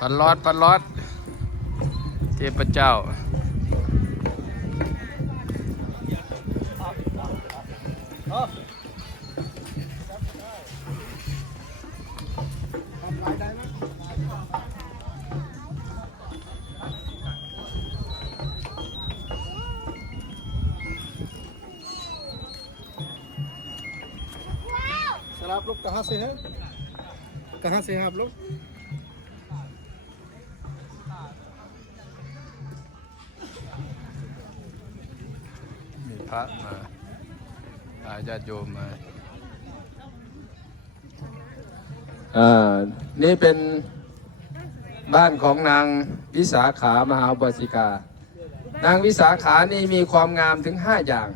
ปันลอดปันลอด เทพเจ้า सर आप लोग कहाँ से हैं कहाँ से हैं आप लोग พระมาพาญาติโยมมาอ่านี่เป็นบ้านของนางวิสาขามหาอุบาสิกา นางวิสาขานี่มีความงามถึงห้าอย่าง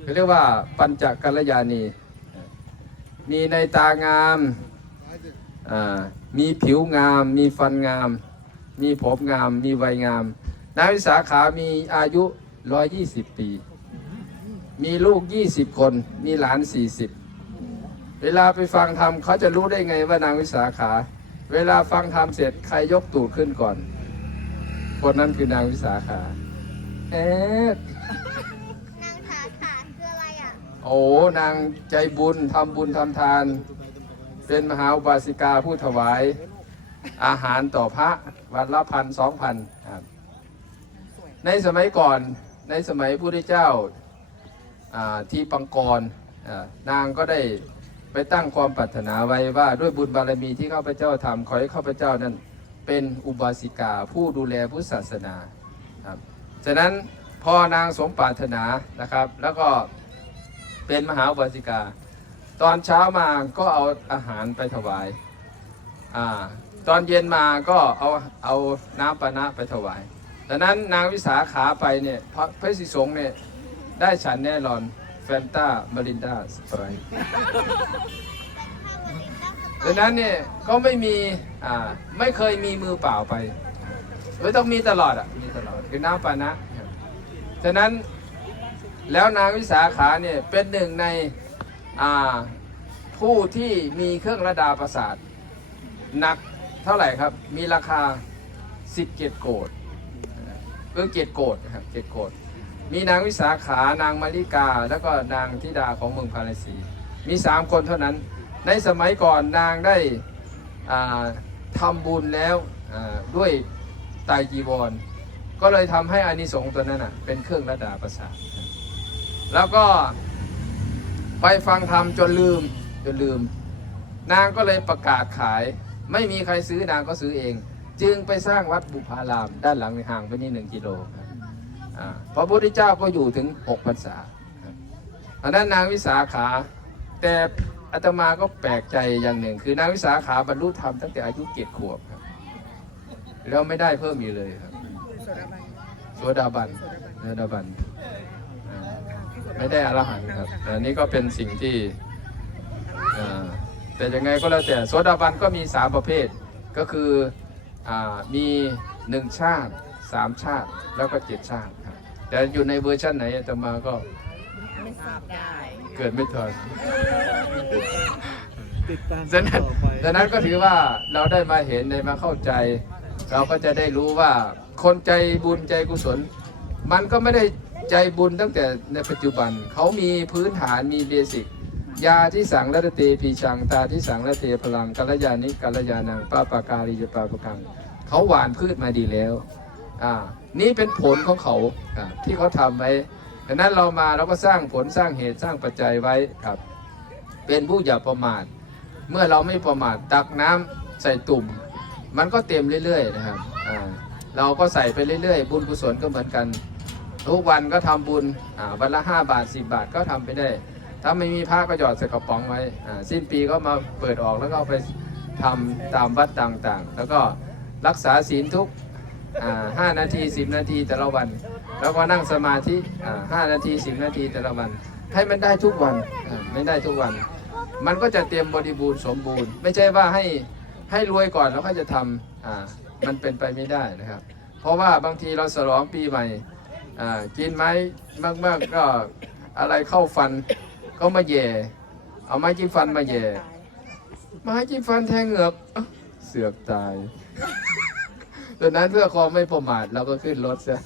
เขาเรียกว่าปัญจกัลยาณีมีในตางามอ่ามีผิวงาม มีฟันงาม มีผมงาม มีวัยงามนางวิสาขามีอายุ 120 ปี มีลูก20คน มีหลาน40เวลาไปฟังธรรมเขาจะรู้ได้ไงว่านางวิสาขา เวลาฟังธรรมเสร็จใครยกตูดขึ้นก่อน คนนั้นคือนางวิสาขา เอ๊ะนางขาขาคืออะไรอะ โอ้นางใจบุญทำบุญทำทาน เป็นมหาอุบาสิกาผู้ถวาย อาหารต่อพระวันละพันสองพันครับในสมัยก่อนในสมัยพระพุทธเจ้าอ่า ที่ปังกรนางก็ได้ไปตั้งความปรารถนาไว้ว่าด้วยบุญบารมีที่ข้าพเจ้าทำขอให้ข้าพเจ้านั้นเป็นอุบาสิกาผู้ดูแลพุทธศาสนาครับฉะนั้นพอนางสมปรารถนานะครับ แล้วก็เป็นมหาอุบาสิกา ตอนเช้ามาก็เอาอาหารไปถวายอาตอนเย็นมาก็เอาเอาน้ำปานะไปถวายดังนั้นนางวิสาขาไปเนี่ยพระพระสิสงฆ์เนี่ย ได้ฉันแน่นอนแฟนตามารินดาสไปร์ดังนั้นเนี่ยก็ไม่มีอ่าไม่เคยมีมือเปล่าไปไม่ต้องมีตลอดอะมีตลอดคือน้ำปานะครับฉะนั้นแล้วนางวิสาขาเนี่ยเป็นหนึ่งในอ่าผู้ที่มีเครื่องระดาประสาทหนักเท่าไหร่ครับ มีราคา 17 โกดคือเกตโกดนะครับเกตโกด มีนางวิสาขานางมาริกา แล้วก็นางธิดาของเมืองพาราสีมีสามคนเท่านั้น ในสมัยก่อนนางได้อ่าทำบุญแล้วด้วยไตรจีวร ก็เลยทำให้อานิสงส์ตัวนั้นอะเป็นเครื่องระดาประสาทแล้วก็ไปฟังธรรมจนลืมจนลืม นางก็เลยประกาศขาย ไม่มีใครซื้อนางก็ซื้อเอง จึงไปสร้างวัดบุพาราม ด้านหลังห่างไปนี่หนึ่งกิโลครับ พระพุทธเจ้าก็อยู่ถึง6พรรษาครับอันนั้นนางวิสาขา แต่อาตมาก็แปลกใจอย่างหนึ่ง คือนางวิสาขาบรรลุธรรมตั้งแต่อายุเจ็ดขวบครับ แล้วไม่ได้เพิ่มอีกเลยครับโสดาบันโสดาบันไม่ได้อรหันต์ครับอันนี้ก็เป็นสิ่งที่แต่ยังไงก็แล้วแต่โสดาบันก็มีสามประเภทก็คืออมีหนึ่งชาติ สามชาติแล้วก็เจ็ดชาติครับแต่อยู่ในเวอร์ชันไหนอาตมาก็ไม่ทราบได้ เกิดไม่ทันติดตามฉะนั้นต่อไปฉะนั้นก็ถือว่าเราได้มาเห็นได้มาเข้าใจ เราก็จะได้รู้ว่าคนใจบุญใจกุศล มันก็ไม่ได้ใจบุญตั้งแต่ในปัจจุบัน เขามีพื้นฐานมีเบสิกยาที่สังรัตเตปีชังตาที่สังรัตเตพลังกัลยาณิกัลยาณังป้าปากาลีจปาปะกังเขาหวานพืชมาดีแล้ว อ่านี่เป็นผลของเขาที่เขาทำไว้ดังนั้นเรามาเราก็สร้างผลสร้างเหตุสร้างปัจจัยไว้ครับ เป็นผู้อย่าประมาท เมื่อเราไม่ประมาทตักน้ำใส่ตุ่ม มันก็เต็มเรื่อย ๆ นะครับเราก็ใส่ไปเรื่อย ๆ บุญกุศลก็เหมือนกัน ทุกวันก็ทำบุญวันละ5บาท 10 บาทก็ทำไปได้ ถ้าไม่มีผ้าก็หยอดใส่กระป๋องไว้สิ้นปีก็มาเปิดออกแล้วก็ไปทำตามวัดต่างๆ แล้วก็รักษาศีลทุก ห้านาที10นาทีแต่ละวัน แล้วก็นั่งสมาธิห้านาที10นาทีแต่ละวัน ให้มันได้ทุกวันไม่ได้ทุกวัน มันก็จะเตรียมบริบูรณ์สมบูรณ์ ไม่ใช่ว่าให้ให้รวยก่อนแล้วก็จะทำมันเป็นไปไม่ได้นะครับ เพราะว่าบางทีเราฉลองปีใหม่กินไม้มากๆก็อะไรเข้าฟันก็มาแย่ เอาไม้จิ้มฟันมาแย่ไม้จิ้มฟันแทงเหงือกเอ้าเสือกตาย ตังนั้นเพื่อความไม่ประมาทเราก็ขึ้นรถซะ